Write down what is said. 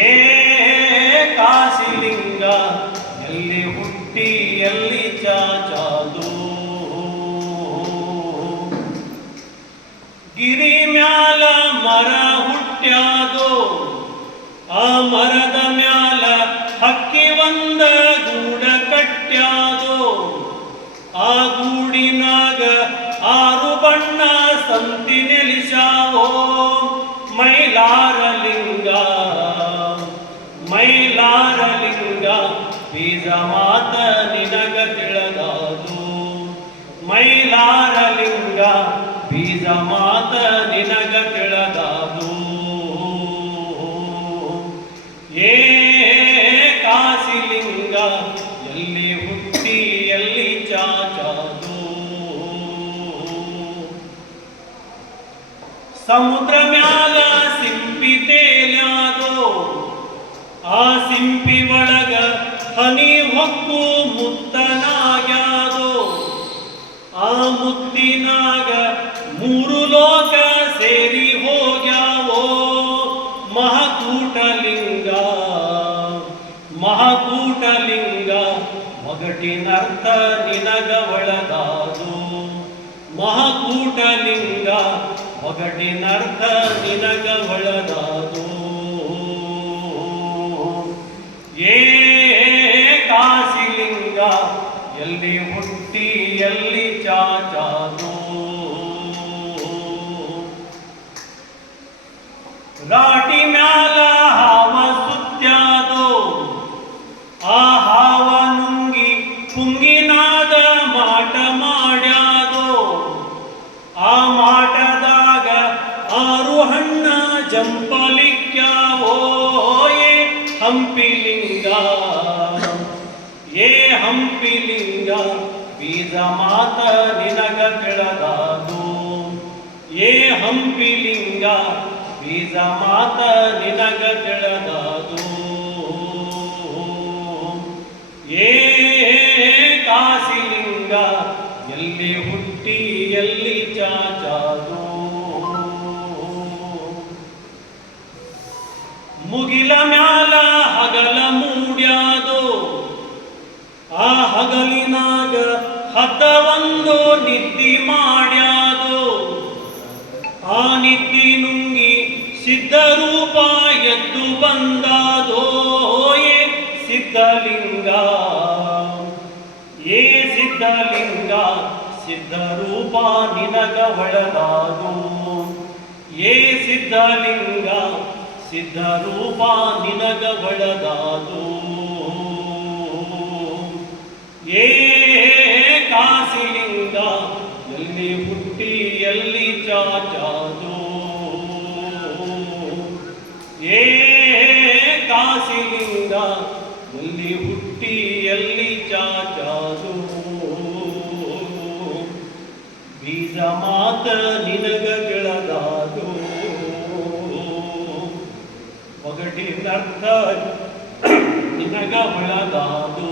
ಏ ಕಾಸಿಲಿಂಗ ಎಲ್ಲಿ ಹುಟ್ಟಿ ಎಲ್ಲಿ ಚಾಚಾದು ಗಿರಿ ಮ್ಯಾಲ ಮರ ಹುಟ್ಟ್ಯಾದೋ ಆ ಮರದ ಮ್ಯಾಲ ಹಕ್ಕಿ ಒಂದ ಗೂಡ ಕಟ್ಟ್ಯಾದೋ ಆ ಗೂಡಿನಾಗ ಆರು ಬಣ್ಣ ಸಂತಿ ಲಿಂಗ ಮೈಲಾರಲಿಂಗ ಮೈಲಾರಲಿಂಗ ಬೀಜ ಮಾತ ನಿನಗ ತಿಳಿದಾದು. ಮೈಲಾರಲಿಂಗ ಬೀಜ ಮಾತ ಸಮುದ್ರ ಮ್ಯಾಲ ಸಿಂಪಿ ತೇಲ್ಯಾದೋ ಆ ಸಿಂಪಿ ಒಳಗ ಹನಿ ಹೊಕ್ಕು ಮುತ್ತನಾಗ್ಯಾದೋ, ಆ ಮುತ್ತಿನಾಗ ಮೂರು ಲೋಕ ಸೇರಿ ಹೋಗ್ಯಾವೋ, ಮಹಕೂಟಲಿಂಗ ಮಹಕೂಟಲಿಂಗ ಮಗಟಿನರ್ಥ ನಿನಗ ಒಳಗಾದು, ಮಹಕೂಟಲಿಂಗ ಒಗಟಿನರ್ಥ ನಿನಗ ಒಳಗಾದು ಏ ಕಾಸಿಲಿಂಗ ಎಲ್ಲಿ ಹುಟ್ಟಿ ಎಲ್ಲಿ ಚಾಚಾದು. ರಾಟಿ ಜಂಪಲಿಕ್ಯಾವೋ ಏ ಹಂಪಿಲಿಂಗ ಏ ಹಂಪಿಲಿಂಗ, ಬೀಜ ಮಾತ ನಿನಗ ಕೆಳದಾದು ಏ ಹಂಪಿಲಿಂಗ, ಬೀಜ ಮಾತ ನಿನಗ ಕೆಳದಾದು ಏ ಕಾಸಿಲಿಂಗ ಎಲ್ಲಿ ಮುಗಿಲ ಮ್ಯಾಲ ಹಗಲ ಮೂಡ್ಯಾದೋ, ಆ ಹಗಲಿನಾಗ ಹತವೊಂದು ನಿದ್ದಿ ಮಾಡ್ಯಾದೋ, ಆ ನಿದ್ದಿ ನುಂಗಿ ಸಿದ್ಧರೂಪ ಎದ್ದು ಬಂದಾದೋ, ಏ ಸಿದ್ಧಲಿಂಗ ಏ ಸಿದ್ಧಲಿಂಗ ಸಿದ್ಧರೂಪ ನಿನಗ ಒಳಗಾದು ಏ ಸಿದ್ಧಲಿಂಗ ಸಿದ್ಧರೂಪ ನಿನಗ ಒಳಗಾದು. ಏ ಕಾಸಿಲಿಂಗ ಎಲ್ಲಿ ಹುಟ್ಟಿ ಎಲ್ಲಿ ಚಾಚಾದು. ಏ ಕಾಸಿಲಿಂಗ ಎಲ್ಲಿ ಹುಟ್ಟಿ ಎಲ್ಲಿ ಚಾಚಾದು. ಬೀಜ ಮಾತ ನಿನಗ ಕೆಳಗಾದು ಒಗಟಿನರ್ಥ ನಿನಗ ಒಳಗಾದು